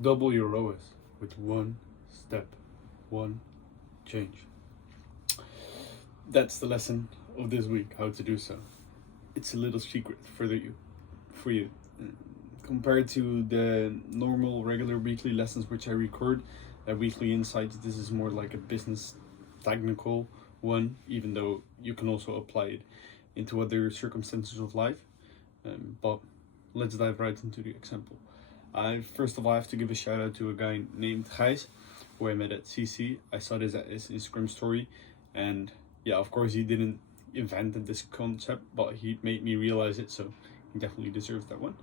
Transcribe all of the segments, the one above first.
Double your ROAS with one step, one change. That's the lesson of this week, how to do so. It's a little secret for you. Compared to the normal, regular weekly lessons which I record, weekly insights, this is more like a business technical one, even though you can also apply it into other circumstances of life. But let's dive right into the example. I first of all have to give a shout out to a guy named Gijs, who I met at CC. I saw this at his Instagram story, and yeah, of course he didn't invent this concept, but he made me realize it, so he definitely deserves that one.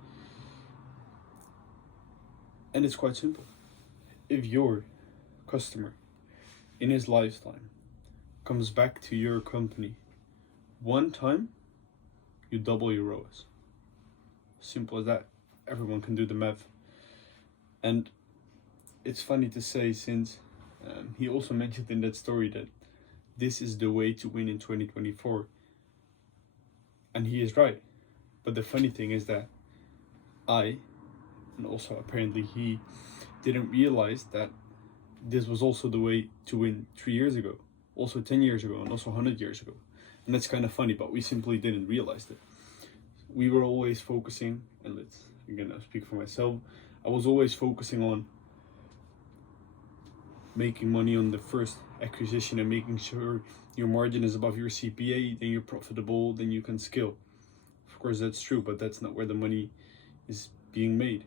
And it's quite simple. If your customer in his lifetime comes back to your company one time, you double your ROAS. Simple as that. Everyone can do the math. And it's funny to say, since he also mentioned in that story that this is the way to win in 2024. And he is right. But the funny thing is that I, and also apparently he, didn't realize that this was also the way to win 3 years ago, also 10 years ago, and also 100 years ago. And that's kind of funny, but we simply didn't realize it. We were always focusing, and I'll speak for myself, I was always focusing on making money on the first acquisition and making sure your margin is above your CPA, then you're profitable, then you can scale. Of course, that's true, but that's not where the money is being made.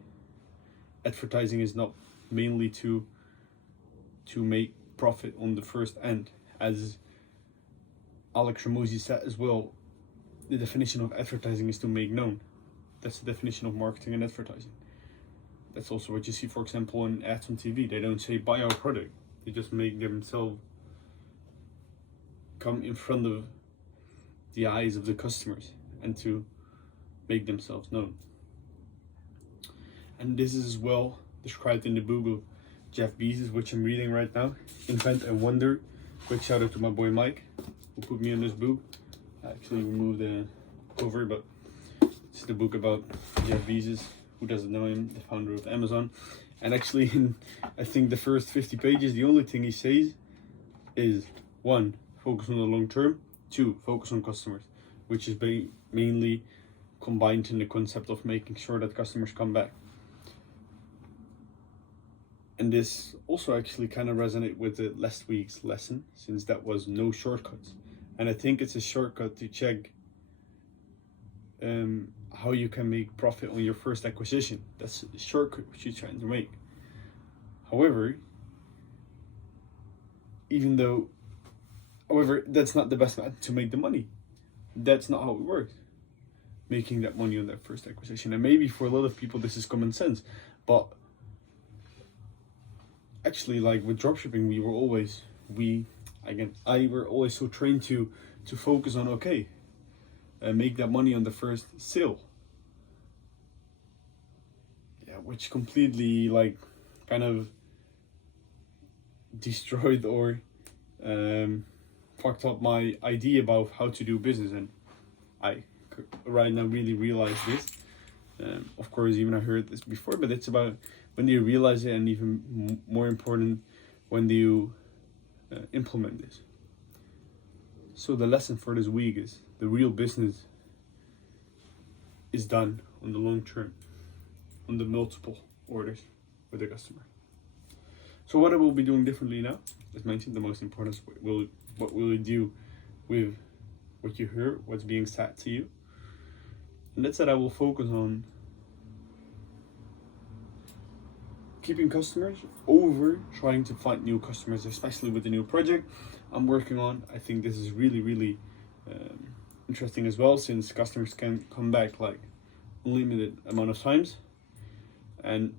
Advertising is not mainly to make profit on the first end. As Alex Ramosi said as well, the definition of advertising is to make known. That's the definition of marketing and advertising. That's also what you see, for example, in ads on TV. They don't say buy our product. They just make themselves come in front of the eyes of the customers and to make themselves known. And this is as well described in the book of Jeff Bezos, which I'm reading right now, Invent and Wonder. Quick shout out to my boy Mike, who put me on this book. I actually removed the cover, but it's the book about Jeff Bezos. Who doesn't know him? The founder of Amazon. And actually, in I think the first 50 pages, the only thing he says is 1, focus on the long term, 2, focus on customers, which is mainly combined in the concept of making sure that customers come back. And this also actually kind of resonates with the last week's lesson, since that was no shortcuts. And I think it's a shortcut to check how you can make profit on your first acquisition. That's a shortcut which you're trying to make. However, that's not the best method to make the money. That's not how it works. Making that money on that first acquisition. And maybe for a lot of people this is common sense, but actually, like with dropshipping, I were always so trained to focus on make that money on the first sale. Yeah, which completely kind of destroyed or fucked up my idea about how to do business. And I right now really realize this. Of course, even I heard this before, but it's about when you realize it, and even more important, when you implement this. So the lesson for this week is the real business is done on the long term, on the multiple orders with the customer. So what I will be doing differently now, as mentioned, the most important is what will you do with what you hear, what's being said to you. And that's that I will focus on keeping customers over trying to find new customers, especially with the new project I'm working on. I think this is really interesting as well, since customers can come back like unlimited amount of times. And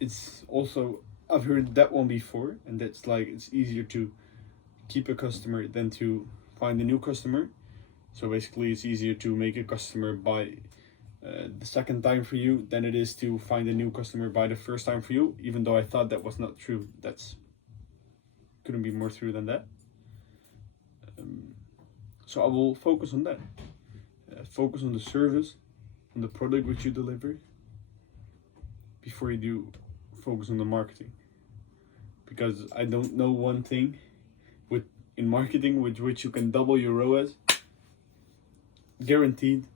it's also, I've heard that one before, and that's like it's easier to keep a customer than to find a new customer. So basically it's easier to make a customer buy the second time for you than it is to find a new customer buy the first time for you, even though I thought that was not true. That's couldn't be more true than that. So I will focus on that. Focus on the service, on the product which you deliver, before you do focus on the marketing, because I don't know one thing in marketing with which you can double your ROAS guaranteed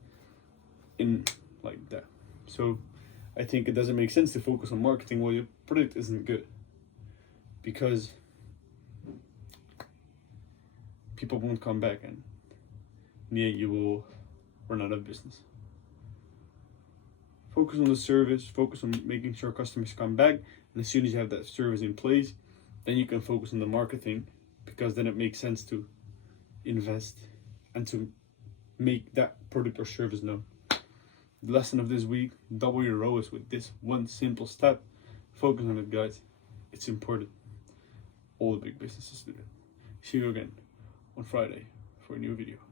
in like that. So I think it doesn't make sense to focus on marketing while your product isn't good, because people won't come back, and you will run out of business. Focus on the service, focus on making sure customers come back, and as soon as you have that service in place, then you can focus on the marketing, because then it makes sense to invest and to make that product or service known. The lesson of this week: double your ROAS with this one simple step. Focus on it, guys. It's important. All the big businesses do it. See you again on Friday for a new video.